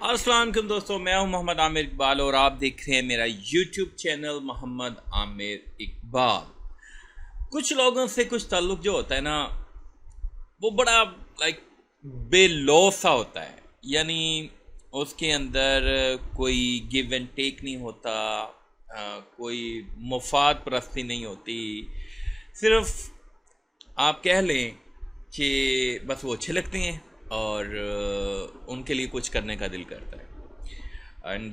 अस्सलाम वालेकुम दोस्तों, मैं हूं मोहम्मद आमिर इकबाल और आप देख रहे हैं मेरा यूट्यूब चैनल मोहम्मद आमिर इकबाल। कुछ लोगों से कुछ ताल्लुक जो होता है ना, वो बड़ा लाइक बेलौस सा होता है। यानी उसके अंदर कोई गिव एंड टेक नहीं होता, कोई मुफाद परस्ती नहीं होती। सिर्फ आप कह लें कि बस वो अच्छे लगते हैं और उनके लिए कुछ करने का दिल करता है। And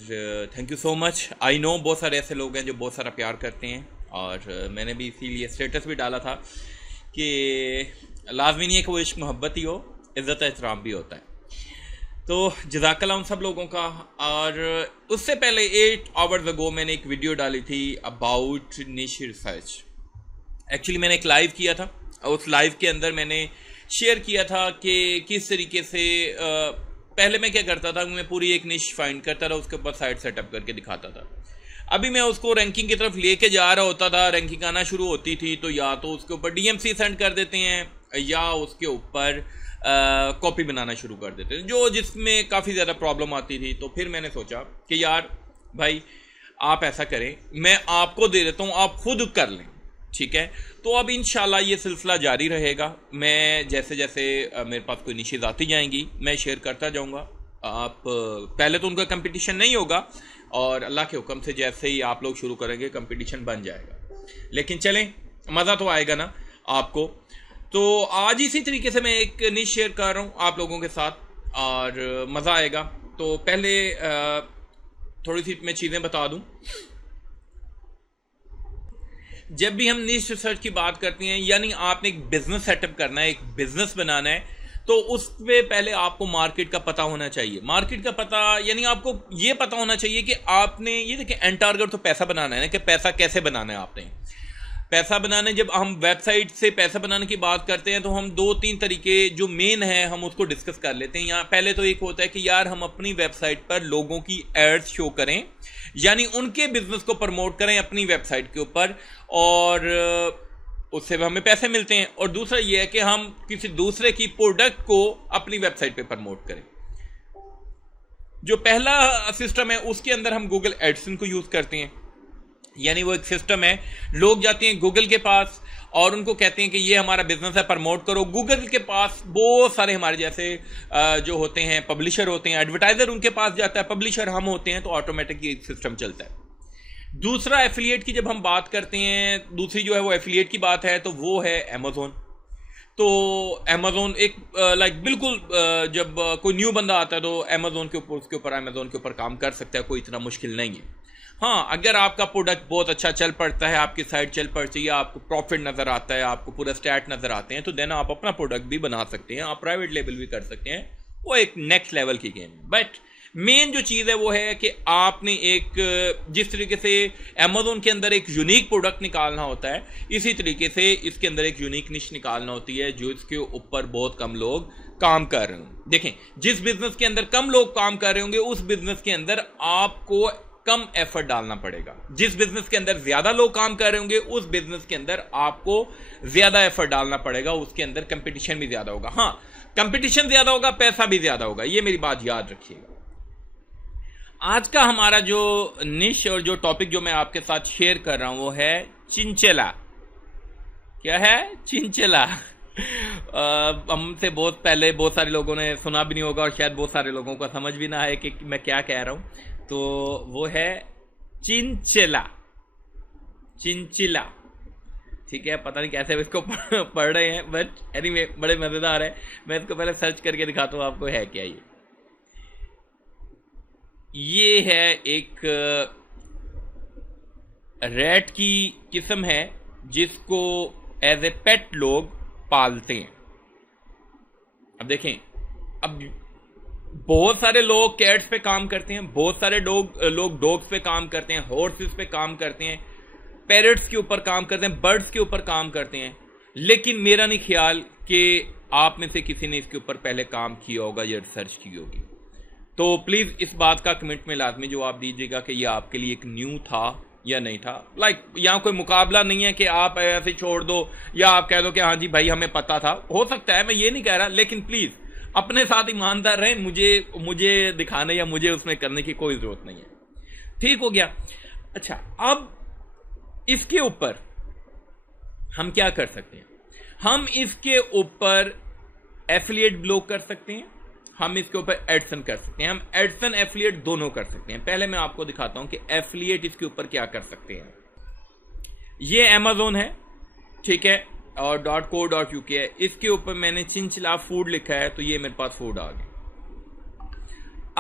thank you so much. I know बहुत सारे ऐसे लोग हैं जो बहुत सारा प्यार करते हैं और मैंने भी इसीलिए स्टेटस भी डाला था कि लाजमी नहीं है कि वो इश्क मोहब्बत ही हो, इज़्ज़त एहतराम भी होता है। तो जज़ाकल्लाह उन सब लोगों का। और उससे पहले 8 आवर्स अगो मैंने एक वीडियो डाली थी अबाउट निश रिसर्च। एक्चुअली मैंने एक लाइव किया था, उस लाइव के अंदर मैंने शेयर किया था कि किस तरीके से पहले मैं क्या करता था, मैं पूरी एक निश फाइंड करता था, उसके ऊपर साइट सेटअप करके दिखाता था। अभी मैं उसको रैंकिंग की तरफ लेके जा रहा होता था, रैंकिंग आना शुरू होती थी तो या तो उसके ऊपर डीएमसी सेंड कर देते हैं या उसके ऊपर कॉपी बनाना शुरू कर देते हैं, जो जिसमें काफ़ी ज़्यादा प्रॉब्लम आती थी। तो फिर मैंने सोचा कि यार भाई आप ऐसा करें, मैं आपको दे देता हूँ, आप खुद कर लें, ठीक है। तो अब इंशाल्लाह ये सिलसिला जारी रहेगा। मैं जैसे जैसे मेरे पास कोई निशेज़ आती जाएंगी मैं शेयर करता जाऊंगा। आप पहले तो उनका कंपटीशन नहीं होगा और अल्लाह के हुक्म से जैसे ही आप लोग शुरू करेंगे कंपटीशन बन जाएगा। लेकिन चलें, मज़ा तो आएगा ना आपको। तो आज इसी तरीके से मैं एक निश शेयर कर रहा हूँ आप लोगों के साथ और मज़ा आएगा। तो पहले थोड़ी सी मैं चीज़ें बता दूँ। जब भी हम निश रिसर्च की बात करते हैं, यानी आपने एक बिजनेस सेटअप करना है, एक बिजनेस बनाना है, तो उस पे पहले आपको मार्केट का पता होना चाहिए। मार्केट का पता यानी आपको ये पता होना चाहिए कि आपने ये देखिए एंड टारगेट तो पैसा बनाना है ना, कि पैसा कैसे बनाना है आपने। पैसा बनाने, जब हम वेबसाइट से पैसा बनाने की बात करते हैं तो हम 2-3 तरीके जो मेन है हम उसको डिस्कस कर लेते हैं। यहाँ पहले तो एक होता है कि यार हम अपनी वेबसाइट पर लोगों की एड्स शो करें, यानी उनके बिजनेस को प्रमोट करें अपनी वेबसाइट के ऊपर और उससे हमें पैसे मिलते हैं। और दूसरा ये है कि हम किसी दूसरे की प्रोडक्ट को अपनी वेबसाइट पे प्रमोट करें। जो पहला सिस्टम है उसके अंदर हम गूगल एडसेंस को यूज करते हैं। यानी वो एक सिस्टम है, लोग जाते हैं गूगल के पास और उनको कहते हैं कि ये हमारा बिजनेस है, प्रमोट करो। गूगल के पास बहुत सारे हमारे जैसे जो होते हैं पब्लिशर होते हैं, एडवर्टाइजर उनके पास जाता है, पब्लिशर हम होते हैं, तो ऑटोमेटिक ये सिस्टम चलता है। दूसरा एफिलिएट की जब हम बात करते हैं, दूसरी जो है वो एफिलिएट की बात है, तो वो है अमेजोन। तो अमेजोन एक लाइक बिल्कुल जब कोई न्यू बंदा आता है तो अमेजोन के ऊपर उसके ऊपर अमेजोन के ऊपर काम कर सकता है, कोई इतना मुश्किल नहीं है। हाँ, अगर आपका प्रोडक्ट बहुत अच्छा चल पड़ता है, आपकी साइट चल पड़ती है, आपको प्रॉफिट नज़र आता है, आपको पूरा स्टैट नज़र आते हैं, तो देन आप अपना प्रोडक्ट भी बना सकते हैं, आप प्राइवेट लेबल भी कर सकते हैं। वो एक नेक्स्ट लेवल की गेम है। बट मेन जो चीज़ है वो है कि आपने एक जिस तरीके से अमेजोन के अंदर एक यूनिक प्रोडक्ट निकालना होता है, इसी तरीके से इसके अंदर एक यूनिक निश निकालना होती है जो इसके ऊपर बहुत कम लोग काम कर रहे होंगे। देखें, जिस बिजनेस के अंदर कम लोग काम कर रहे होंगे उस बिजनेस के अंदर आपको कम एफर्ट डालना पड़ेगा। जिस बिजनेस के अंदर ज्यादा लोग काम कर रहे होंगे उस बिजनेस के अंदर आपको ज्यादा एफर्ट डालना पड़ेगा, उसके अंदर कंपटीशन भी ज्यादा होगा। हाँ, कंपटीशन ज्यादा होगा, पैसा भी ज्यादा होगा, ये मेरी बात याद रखिएगा। आज का हमारा जो निश और जो टॉपिक जो मैं आपके साथ शेयर कर रहा हूं वो है चिंचेला। क्या है? चिंचेला। हमसे बहुत पहले बहुत सारे लोगों ने सुना भी नहीं होगा और शायद बहुत सारे लोगों को समझ भी ना आए कि मैं क्या कह रहा हूं। तो वो है चिंचिला। चिंचिला, ठीक है। पता नहीं कैसे इसको पढ़ रहे हैं, बट एनीवे बड़े मजेदार है। मैं इसको पहले सर्च करके दिखाता हूँ आपको है क्या। ये है एक रैट की किस्म है जिसको एज ए पेट लोग पालते हैं। अब देखें, अब बहुत सारे लोग कैट्स पे काम करते हैं, बहुत सारे लोग डॉग्स पे काम करते हैं, हॉर्सेस पे काम करते हैं, पैरट्स के ऊपर काम करते हैं, बर्ड्स के ऊपर काम करते हैं। लेकिन मेरा नहीं ख्याल कि आप में से किसी ने इसके ऊपर पहले काम किया होगा या रिसर्च की होगी। तो प्लीज़ इस बात का कमेंट में लाजमी जवाब दीजिएगा कि यह आपके लिए एक न्यू था या नहीं था। लाइक यहाँ कोई मुकाबला नहीं है कि आप ऐसे छोड़ दो या आप कह दो कि हाँ जी भाई हमें पता था। हो सकता है, मैं ये नहीं कह रहा, लेकिन प्लीज़ अपने साथ ईमानदार रहें, मुझे दिखाने या मुझे उसमें करने की कोई जरूरत नहीं है। ठीक हो गया। अच्छा, अब इसके ऊपर हम क्या कर सकते हैं? हम इसके ऊपर एफिलिएट ब्लॉग कर सकते हैं, हम इसके ऊपर एडसन कर सकते हैं, हम एडसन एफिलिएट दोनों कर सकते हैं। पहले मैं आपको दिखाता हूं कि एफिलिएट इसके ऊपर क्या कर सकते हैं। ये अमेज़न है, ठीक है, और .co.uk है। इसके ऊपर मैंने चिंचला फूड लिखा है, तो ये मेरे पास फूड आ गया।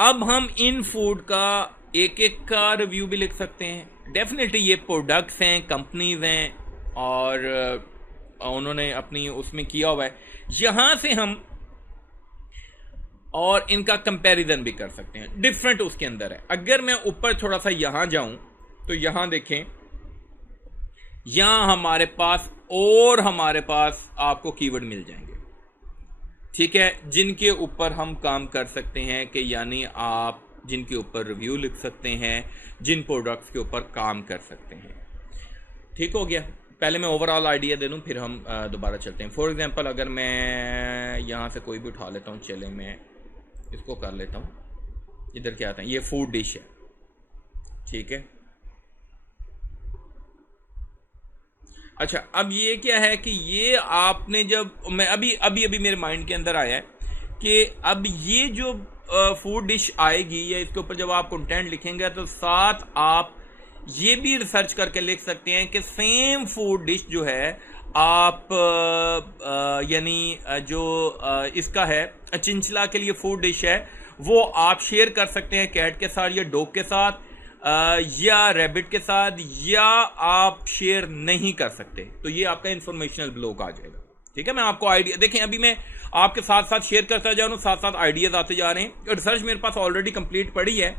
अब हम इन फूड का एक एक का रिव्यू भी लिख सकते हैं। डेफिनेटली ये प्रोडक्ट्स हैं, कंपनीज हैं, और उन्होंने अपनी उसमें किया हुआ है। यहां से हम और इनका कंपैरिजन भी कर सकते हैं, डिफरेंट उसके अंदर है। अगर मैं ऊपर थोड़ा सा यहां जाऊं तो यहां देखें, यहां हमारे पास आपको कीवर्ड मिल जाएंगे, ठीक है, जिनके ऊपर हम काम कर सकते हैं, कि यानी आप जिनके ऊपर रिव्यू लिख सकते हैं, जिन प्रोडक्ट्स के ऊपर काम कर सकते हैं। ठीक हो गया। पहले मैं ओवरऑल आइडिया दे दूं, फिर हम दोबारा चलते हैं। फॉर एग्जांपल अगर मैं यहां से कोई भी उठा लेता हूं, चले मैं इसको कर लेता हूं। इधर क्या आता है, ये फूड डिश है, ठीक है। अच्छा, अब ये क्या है कि ये आपने जब मैं अभी मेरे माइंड के अंदर आया है कि अब ये जो फूड डिश आएगी, या इसके ऊपर जब आप कंटेंट लिखेंगे तो साथ आप ये भी रिसर्च करके लिख सकते हैं कि सेम फूड डिश जो है आप यानी जो इसका है चिंचला के लिए फूड डिश है, वो आप शेयर कर सकते हैं कैट के साथ या डॉग के साथ या रैबिट के साथ, या आप शेयर नहीं कर सकते। तो ये आपका इंफॉर्मेशनल ब्लॉग आ जाएगा, ठीक है। मैं आपको आइडिया देखें, अभी मैं आपके साथ साथ शेयर करता जा रहा हूँ, साथ साथ आइडियाज आते जा रहे हैं। रिसर्च मेरे पास ऑलरेडी कंप्लीट पड़ी है,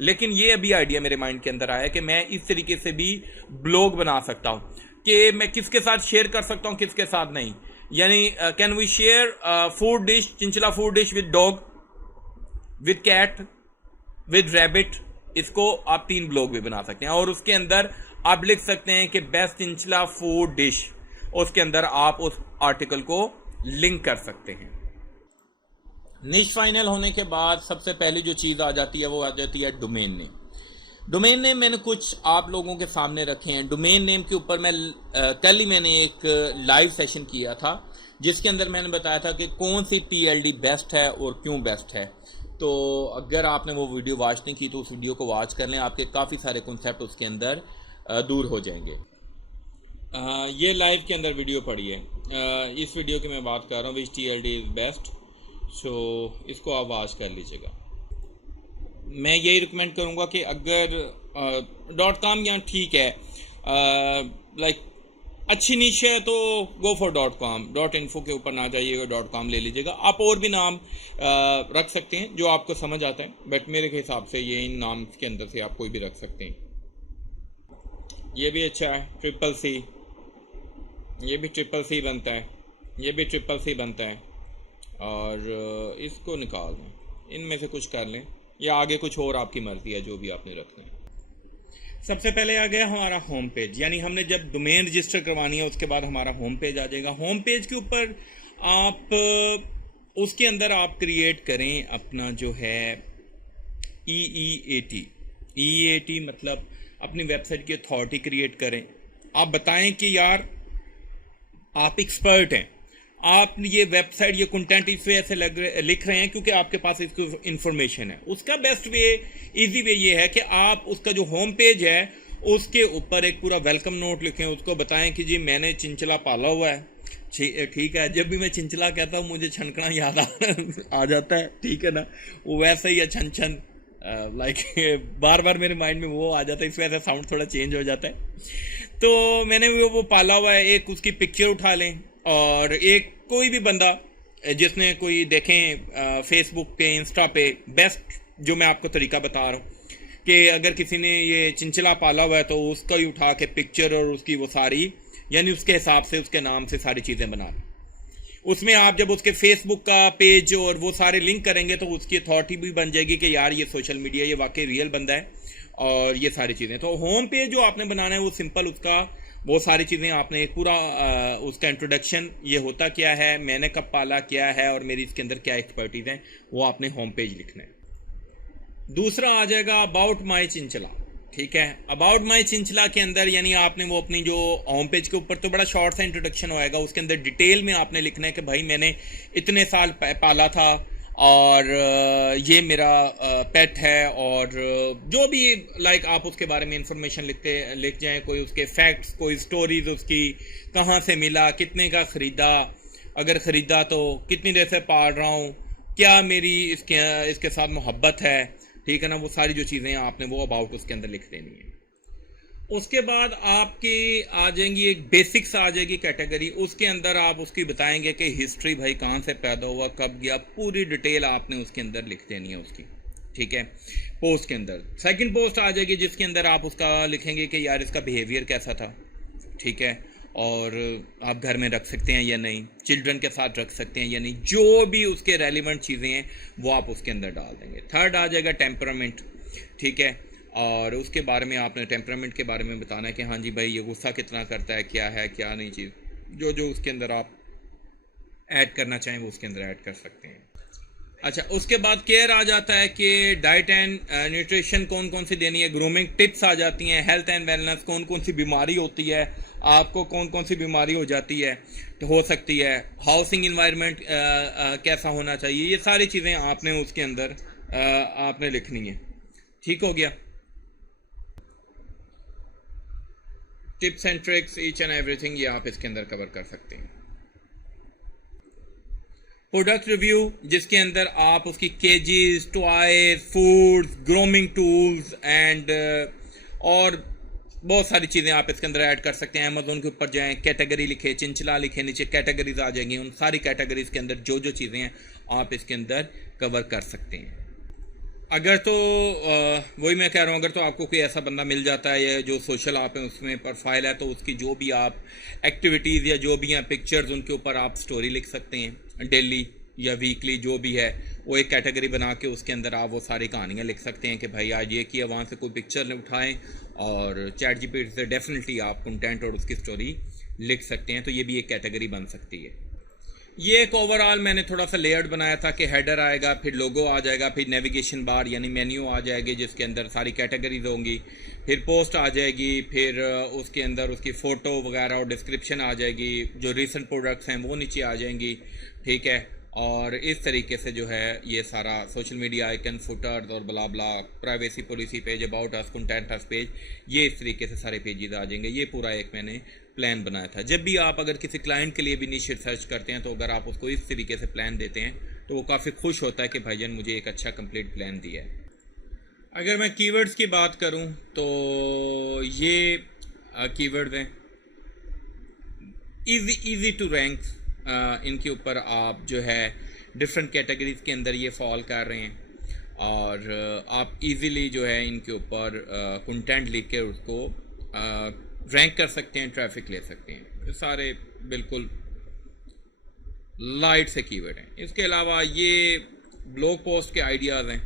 लेकिन ये अभी आइडिया मेरे माइंड के अंदर आया कि मैं इस तरीके से भी ब्लॉग बना सकता हूँ कि मैं किसके साथ शेयर कर सकता हूँ, किसके साथ नहीं। यानी can we share food dish, चिंचला food dish with dog, with cat, with rabbit. इसको आप 3 ब्लॉग भी बना सकते हैं, और उसके अंदर आप लिख सकते हैं कि बेस्ट चिंचला फूड डिश, उसके अंदर आप उस आर्टिकल को लिंक कर सकते हैं। निश फाइनल होने के बाद सबसे पहली जो चीज़ आ जाती है वो आ जाती है डोमेन नेम। डोमेन नेम मैंने कुछ आप लोगों के सामने रखे हैं। डोमेन नेम के ऊपर मैं कल ही मैंने एक लाइव सेशन किया था, जिसके अंदर मैंने बताया था कि कौन सी TLD बेस्ट है और क्यों बेस्ट है। तो अगर आपने वो वीडियो वॉच नहीं की तो उस वीडियो को वॉच कर लें, आपके काफ़ी सारे कॉन्सेप्ट उसके अंदर दूर हो जाएंगे। ये लाइव के अंदर वीडियो पड़ी है, इस वीडियो की मैं बात कर रहा हूँ, विच TLD इज़ बेस्ट। सो इसको आप वॉच कर लीजिएगा। मैं यही रिकमेंड करूँगा कि अगर .com यहाँ ठीक है, लाइक अच्छी नीश है तो गो फॉर .com, .info के ऊपर ना जाइएगा, .com ले लीजिएगा। आप और भी नाम रख सकते हैं जो आपको समझ आता है, बट मेरे हिसाब से ये इन नाम के अंदर से आप कोई भी रख सकते हैं। ये भी अच्छा है, CCC, ये भी CCC बनता है, ये भी CCC बनता है, और इसको निकाल दें, इनमें से कुछ कर लें, या आगे कुछ और आपकी मर्जी है जो भी आपने रखना है। सबसे पहले आ गया हमारा होम पेज, यानी हमने जब डोमेन रजिस्टर करवानी है उसके बाद हमारा होम पेज आ जाएगा। होम पेज के ऊपर आप उसके अंदर आप क्रिएट करें अपना जो है EEAT मतलब अपनी वेबसाइट की अथॉरिटी क्रिएट करें। आप बताएं कि यार आप एक्सपर्ट हैं, आप ये वेबसाइट, ये कंटेंट इस वजह से लिख रहे हैं क्योंकि आपके पास इसकी इंफॉर्मेशन है। उसका बेस्ट वे, इजी वे ये है कि आप उसका जो होम पेज है उसके ऊपर एक पूरा वेलकम नोट लिखें, उसको बताएं कि जी मैंने चिंचला पाला हुआ है। ठीक है, जब भी मैं चिंचला कहता हूँ मुझे छनकना याद आ जाता है, ठीक है ना, वो वैसे ही है, छन छन, लाइक बार बार मेरे माइंड में वो आ जाता है, इस वजह से साउंड थोड़ा चेंज हो जाता है। तो मैंने वो पाला हुआ है, एक उसकी पिक्चर उठा लें, और एक कोई भी बंदा जिसने कोई देखें फेसबुक पे, इंस्टा पे, बेस्ट जो मैं आपको तरीका बता रहा हूँ कि अगर किसी ने ये चिंचला पाला हुआ है तो उसका ही उठा के पिक्चर और उसकी वो सारी, यानी उसके हिसाब से उसके नाम से सारी चीज़ें बना लें। उसमें आप जब उसके फेसबुक का पेज और वो सारे लिंक करेंगे तो उसकी अथॉरिटी भी बन जाएगी कि यार ये सोशल मीडिया, ये वाकई रियल बंदा है, और ये सारी चीज़ें। तो होम पेज जो आपने बनाना है वो सिंपल, उसका वो सारी चीज़ें आपने एक पूरा उसका इंट्रोडक्शन, ये होता क्या है, मैंने कब पाला, क्या है और मेरी इसके अंदर क्या एक्सपर्टीज़ हैं, वो आपने होम पेज लिखना है। दूसरा आ जाएगा अबाउट माई चिंचला। ठीक है, अबाउट माई चिंचला के अंदर यानी आपने वो अपनी जो होम पेज के ऊपर तो बड़ा शॉर्ट सा इंट्रोडक्शन होएगा, उसके अंदर डिटेल में आपने लिखना है कि भाई मैंने इतने साल पाला था और ये मेरा पेट है, और जो भी लाइक आप उसके बारे में इंफॉर्मेशन लिख जाएं, कोई उसके फैक्ट्स, कोई स्टोरीज, उसकी कहाँ से मिला, कितने का ख़रीदा, अगर ख़रीदा तो कितनी देर से पाल रहा हूँ, क्या मेरी इसके साथ मोहब्बत है। ठीक है ना, वो सारी जो चीज़ें आपने वो अबाउट उसके अंदर लिख देनी है। उसके बाद आपकी आ जाएंगी एक बेसिक्स आ जाएगी कैटेगरी, उसके अंदर आप उसकी बताएंगे कि हिस्ट्री, भाई कहाँ से पैदा हुआ, कब गया, पूरी डिटेल आपने उसके अंदर लिख देनी है उसकी। ठीक है, पोस्ट के अंदर सेकंड पोस्ट आ जाएगी जिसके अंदर आप उसका लिखेंगे कि यार इसका बिहेवियर कैसा था। ठीक है, और आप घर में रख सकते हैं या नहीं, चिल्ड्रन के साथ रख सकते हैं या नहीं, जो भी उसके रेलिवेंट चीज़ें हैं वो आप उसके अंदर डाल देंगे। थर्ड आ जाएगा टेम्परामेंट। ठीक है, और उसके बारे में आपने टेम्परामेंट के बारे में बताना है कि हाँ जी भाई ये गुस्सा कितना करता है, क्या है क्या नहीं चीज़, जो जो उसके अंदर आप ऐड करना चाहें वो उसके अंदर ऐड कर सकते हैं। अच्छा, उसके बाद केयर आ जाता है कि डाइट एंड न्यूट्रिशन कौन कौन सी देनी है, ग्रूमिंग टिप्स आ जाती हैं, हेल्थ एंड वेलनेस, कौन कौन सी बीमारी होती है आपको, कौन कौन सी बीमारी हो जाती है तो हो सकती है, हाउसिंग इन्वायरमेंट कैसा होना चाहिए, ये सारी चीज़ें आपने उसके अंदर आपने लिखनी है। ठीक हो गया, tips and tricks, each and everything ये आप इसके अंदर कवर कर सकते हैं। प्रोडक्ट रिव्यू जिसके अंदर आप उसकी KGs, toys, foods, grooming tools and और बहुत सारी चीज़ें आप इसके अंदर ऐड कर सकते हैं। अमेज़ोन के ऊपर जाएं, कैटेगरी लिखे, चिंचला लिखे, नीचे कैटेगरीज आ जाएंगी, उन सारी कैटेगरीज के अंदर जो जो चीज़ें हैं आप इसके अंदर कवर कर सकते हैं। अगर तो वही मैं कह रहा हूँ, अगर तो आपको कोई ऐसा बंदा मिल जाता है या जो सोशल आप है उसमें प्रोफाइल है, तो उसकी जो भी आप एक्टिविटीज़ या जो भी हैं पिक्चर्स, उनके ऊपर आप स्टोरी लिख सकते हैं डेली या वीकली, जो भी है वो एक कैटेगरी बना के उसके अंदर आप वो सारी कहानियाँ लिख सकते हैं कि भाई आज ये किया, वहाँ से कोई पिक्चर उठाएं और चैट जीपीटी से डेफिनेटली आप कंटेंट और उसकी स्टोरी लिख सकते हैं। तो ये भी एक कैटेगरी बन सकती है। ये एक ओवरऑल मैंने थोड़ा सा लेयर्ड बनाया था कि हेडर आएगा, फिर लोगो आ जाएगा, फिर नेविगेशन बार यानी मेन्यू आ जाएगी जिसके अंदर सारी कैटेगरीज होंगी, फिर पोस्ट आ जाएगी, फिर उसके अंदर उसकी फ़ोटो वगैरह और डिस्क्रिप्शन आ जाएगी, जो रीसेंट प्रोडक्ट्स हैं वो नीचे आ जाएंगी। ठीक है, और इस तरीके से जो है ये सारा सोशल मीडिया आइकन, फुटर्स और blah blah, privacy policy page, about us, content us page, ये इस तरीके से सारे पेजेस आ जाएंगे। ये पूरा एक मैंने प्लान बनाया था। जब भी आप अगर किसी क्लाइंट के लिए भी नीश सर्च करते हैं तो अगर आप उसको इस तरीके से प्लान देते हैं तो वो काफ़ी खुश होता है कि भाईजान मुझे एक अच्छा कंप्लीट प्लान दिया है। अगर मैं कीवर्ड्स की बात करूं तो ये कीवर्ड्स हैं इजी टू रैंक, इनके ऊपर आप जो है डिफरेंट कैटेगरीज के अंदर ये फॉल कर रहे हैं और आप इजीली जो है इनके ऊपर कंटेंट लिख के उसको रैंक कर सकते हैं, ट्रैफिक ले सकते हैं। ये सारे बिल्कुल लाइट से कीवर्ड हैं। इसके अलावा ये ब्लॉग पोस्ट के आइडियाज़ हैं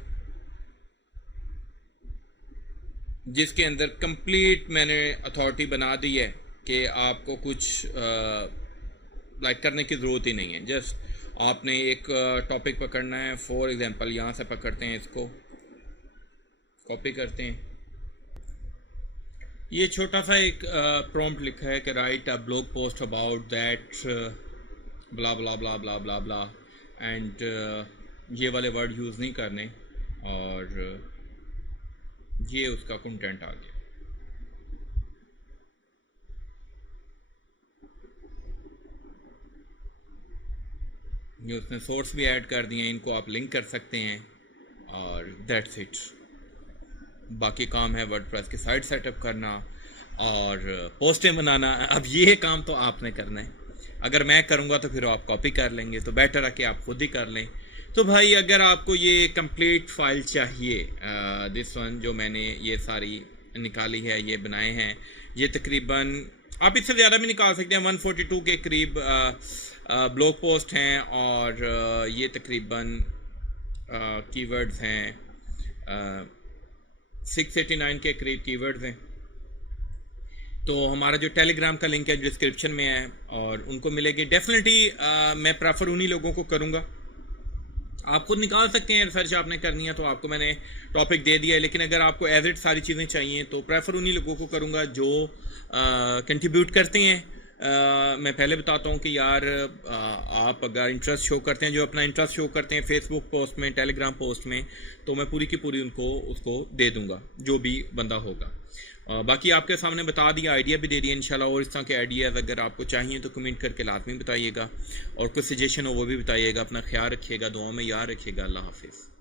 जिसके अंदर कंप्लीट मैंने अथॉरिटी बना दी है कि आपको कुछ लाइक करने की ज़रूरत ही नहीं है। जस्ट आपने एक टॉपिक पकड़ना है, फॉर एग्जांपल यहाँ से पकड़ते हैं, इसको कॉपी करते हैं, ये छोटा सा एक प्रॉम्प्ट लिखा है कि right a blog post about that blah blah blah blah blah blah and ये वाले वर्ड यूज़ नहीं करने, और ये उसका कंटेंट आ गया। ये उसने सोर्स भी ऐड कर दिए, इनको आप लिंक कर सकते हैं और दैट्स इट। बाकी काम है वर्डप्रेस की साइट सेटअप करना और पोस्टें बनाना। अब ये काम तो आपने करना है, अगर मैं करूँगा तो फिर आप कॉपी कर लेंगे, तो बेटर है कि आप खुद ही कर लें। तो भाई अगर आपको ये कंप्लीट फाइल चाहिए, दिस वन जो मैंने ये सारी निकाली है, ये बनाए हैं, ये तकरीबन आप इससे ज़्यादा भी निकाल सकते हैं, 142 के करीब ब्लॉग पोस्ट हैं और ये तकरीबन कीवर्ड्स हैं 689 के करीब कीवर्ड्स हैं। तो हमारा जो टेलीग्राम का लिंक है डिस्क्रिप्शन में है और उनको मिलेगी। डेफिनेटली मैं प्रेफर उन्हीं लोगों को करूँगा। आप खुद निकाल सकते हैं, रिसर्च आपने करनी है तो आपको मैंने टॉपिक दे दिया है, लेकिन अगर आपको एज इट सारी चीज़ें चाहिए तो प्रेफर उन्हीं लोगों को करूँगा जो कंट्रीब्यूट करते हैं। मैं पहले बताता हूँ कि यार आप अगर इंटरेस्ट शो करते हैं, जो अपना इंटरेस्ट शो करते हैं फेसबुक पोस्ट में, टेलीग्राम पोस्ट में, तो मैं पूरी की पूरी उनको उसको दे दूँगा जो भी बंदा होगा। बाकी आपके सामने बता दिया, आइडिया भी दे दिया इंशाल्लाह। और इस तरह के आइडियाज़ अगर आपको चाहिए तो कमेंट करके लाजमी बताइएगा और कुछ सजेशन हो वो भी बताइएगा। अपना ख्याल रखिएगा, दुआ में याद रखिएगा। अल्लाह हाफिज़।